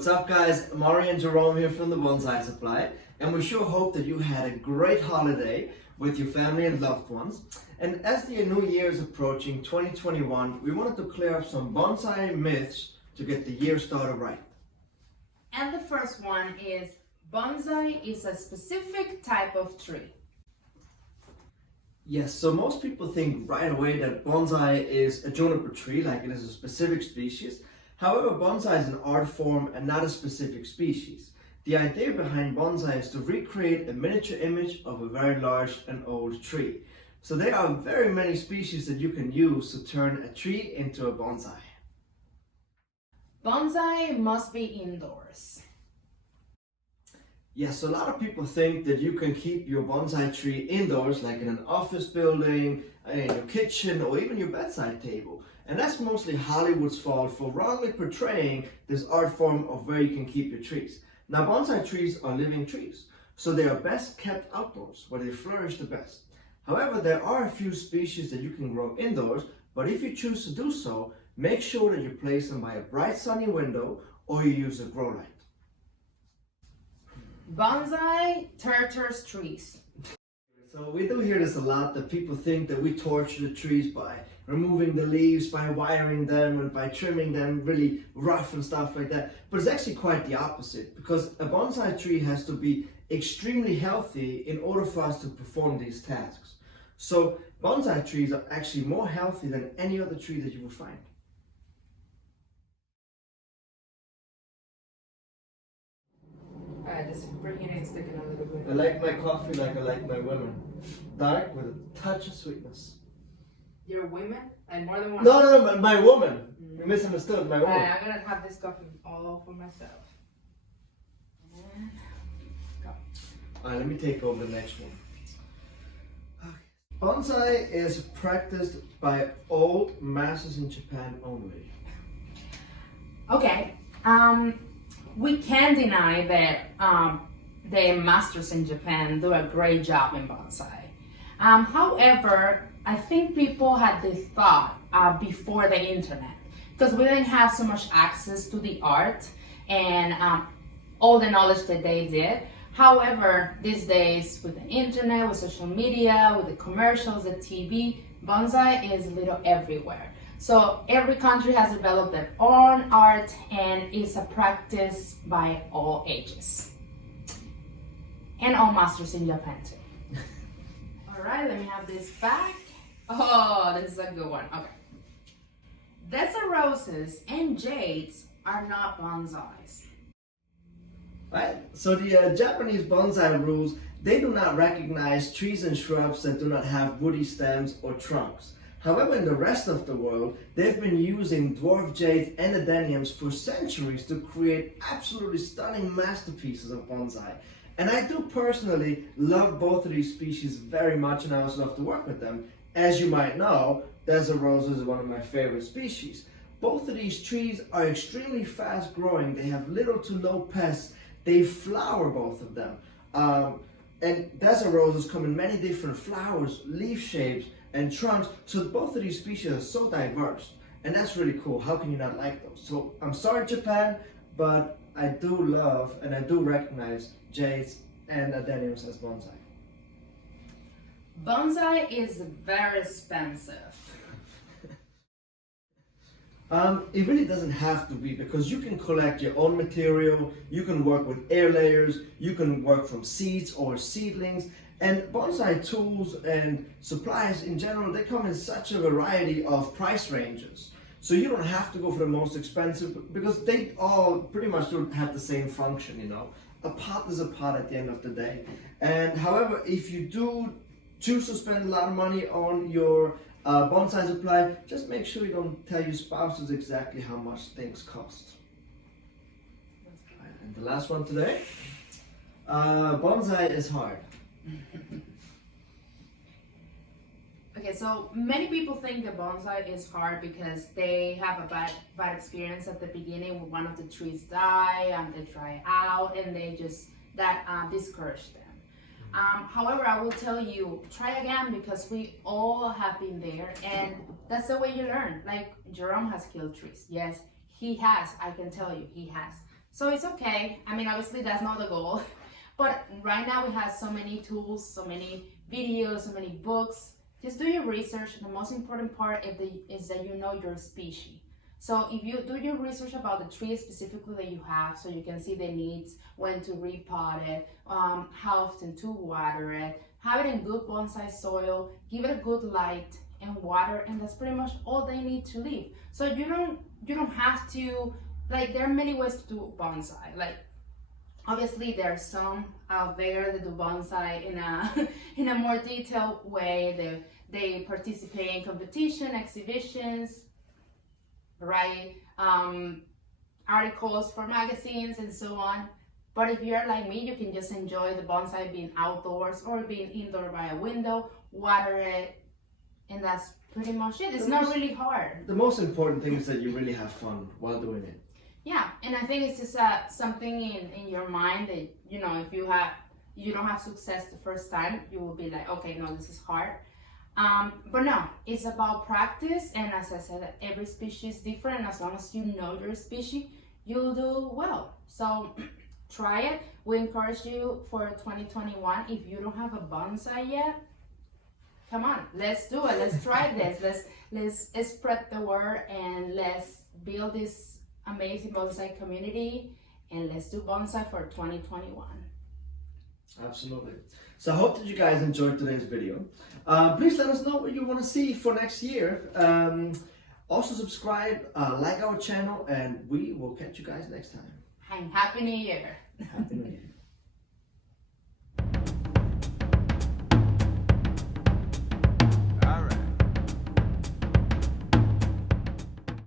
What's up guys, Mari and Jerome here from the Bonsai Supply, and we sure hope that you had a great holiday with your family and loved ones. And as the new year is approaching, 2021, we wanted to clear up some bonsai myths to get the year started right. And the first one is bonsai is a specific type of tree. Yes, so most people think right away that bonsai is a juniper tree, like it is a specific species. However, bonsai is an art form and not a specific species. The idea behind bonsai is to recreate a miniature image of a very large and old tree. So there are very many species that you can use to turn a tree into a bonsai. Bonsai must be indoors. Yes, so a lot of people think that you can keep your bonsai tree indoors, like in an office building, in your kitchen, or even your bedside table. And that's mostly Hollywood's fault for wrongly portraying this art form of where you can keep your trees. Now, bonsai trees are living trees, so they are best kept outdoors, where they flourish the best. However, there are a few species that you can grow indoors, but if you choose to do so, make sure that you place them by a bright sunny window or you use a grow light. Bonsai tortures trees. So we do hear this a lot, that people think that we torture the trees by removing the leaves, by wiring them and by trimming them really rough and stuff like that. But it's actually quite the opposite, because a bonsai tree has to be extremely healthy in order for us to perform these tasks. So bonsai trees are actually more healthy than any other tree that you will find. Just bring it in, stick it a little bit. I like my coffee like I like my women. Dark with a touch of sweetness. Your women? And more than one? No, my woman. You misunderstood, my woman. Alright, I'm gonna have this coffee all for myself. And go. Alright, let me take over the next one. Bonsai is practiced by old masters in Japan only. Okay, we can't deny that the masters in Japan do a great job in bonsai. However, I think people had this thought before the internet, because we didn't have so much access to the art and all the knowledge that they did. However, these days with the internet, with social media, with the commercials, the TV, bonsai is a little everywhere. So every country has developed their own art and is a practice by all ages. And all masters in Japan too. All right, let me have this back. Oh, this is a good one. Okay. Desert roses and jades are not bonsais. Right? So the Japanese bonsai rules, they do not recognize trees and shrubs that do not have woody stems or trunks. However, in the rest of the world, they've been using dwarf jades and adeniums for centuries to create absolutely stunning masterpieces of bonsai. And I do personally love both of these species very much, and I also love to work with them. As you might know, desert roses is one of my favorite species. Both of these trees are extremely fast growing. They have little to no pests. They flower, both of them. And desert roses come in many different flowers, leaf shapes, and trunks, so both of these species are so diverse, and that's really cool. How can you not like those? So I'm sorry, Japan, but I do love and I do recognize jades and adeniums as bonsai. Bonsai is very expensive. It really doesn't have to be, because you can collect your own material, you can work with air layers, you can work from seeds or seedlings, and bonsai tools and supplies in general, they come in such a variety of price ranges. So you don't have to go for the most expensive, because they all pretty much do have the same function, you know. A pot is a pot at the end of the day. And however, if you do choose to spend a lot of money on your bonsai supply, just make sure you don't tell your spouses exactly how much things cost. And the last one today, bonsai is hard. Okay, so many people think that bonsai is hard because they have a bad experience at the beginning when one of the trees die and they dry out, and that discourage them. However, I will tell you, try again, because we all have been there, and that's the way you learn. Like Jerome has killed trees. Yes, he has. I can tell you, he has. So it's okay. I mean, obviously that's not the goal. But right now we have so many tools, so many videos, so many books. Just do your research. The most important part is that you know your species. So if you do your research about the tree specifically that you have, so you can see the needs, when to repot it, how often to water it, have it in good bonsai soil, give it a good light and water, and that's pretty much all they need to live. So you don't have to, like, there are many ways to do bonsai. Like, obviously there are some out there that do bonsai in a in a more detailed way. They participate in competition, exhibitions, write articles for magazines and so on. But if you're like me, you can just enjoy the bonsai being outdoors or being indoor by a window, water it, and that's pretty much it. It's not really hard. The most important thing is that you really have fun while doing it. Yeah, and I think it's just something in your mind that, you know, if you don't have success the first time, you will be like, okay, no, this is hard. But no, it's about practice, and as I said, every species is different. As long as you know your species, you'll do well. So try it. We encourage you for 2021. If you don't have a bonsai yet, come on, let's do it. Let's try this. Let's spread the word, and let's build this amazing bonsai community, and let's do bonsai for 2021. Absolutely. So I hope that you guys enjoyed today's video. Please let us know what you want to see for next year. Also subscribe, like our channel, and we will catch you guys next time. And Happy New Year. Happy New Year.